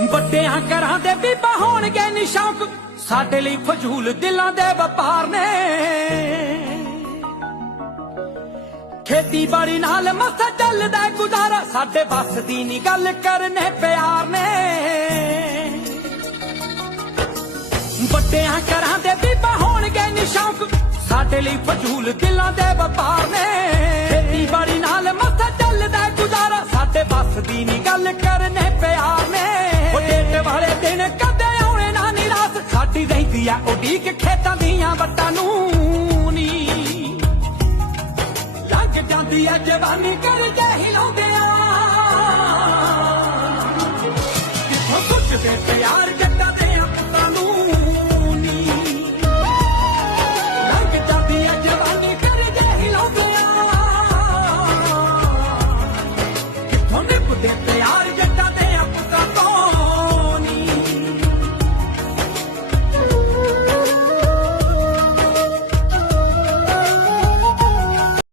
ਵੱਡਿਆਂ ਘਰਾਂ ਦੇ ਬੀਬਾ ਹੋਣਗੇ ਨੀ ਸ਼ੌਕ, ਸਾਡੇ ਲਈ ਫਜ਼ੂਲ ਦਿਲਾਂ ਦੇ ਵਪਾਰ ਨੇ। ਖੇਤੀਬਾੜੀ ਨਾਲ ਮਸਾ ਚੱਲਦਾ ਗੁਜ਼ਾਰਾ, ਸਾਡੇ ਵੱਸ ਦੀ ਨੀ ਗੱਲ ਕਰਨੇ ਪਿਆਰ ਨੇ। ਵੱਡਿਆਂ ਘਰਾਂ ਦੇ ਬੀਬਾ ਹੋਣਗੇ ਨੀ ਸ਼ੌਕ, ਸਾਡੇ ਲਈ ਫਜ਼ੂਲ ਦਿਲਾਂ ਦੇ ਵਪਾਰ ਨੇ। ਖੇਤੀਬਾੜੀ ਨਾਲ ਮਸਾ ਚੱਲਦਾ ਗੁਜ਼ਾਰਾ, ਸਾਡੇ ਵੱਸ ਦੀ ਨੀ ਗੱਲ ਕਰਨੇ ਪਿਆਰ ਨੇ। ਉਹ ਡੇਟ ਵਾਲੇ ਦਿਨ ਕਦੇ ਆਉਣੇ ਨਾ ਨਿਰਾਸ਼, ਸਾਡੀ ਰਹਿੰਦੀ ਆ ਉਡੀਕ ਖੇਤਾਂ ਦੀਆਂ ਵੱਟਾਂ ਨੂੰ ਨੀ। ਲੱਗ ਜਾਂਦੀ ਆ ਜਵਾਨੀ ਕਰਜੇ ਹਿਲਾਉਂਦੇ ਆ, ਕਿੱਥੋਂ ਸੁੱਟਦੇ ਪਿਆਰ।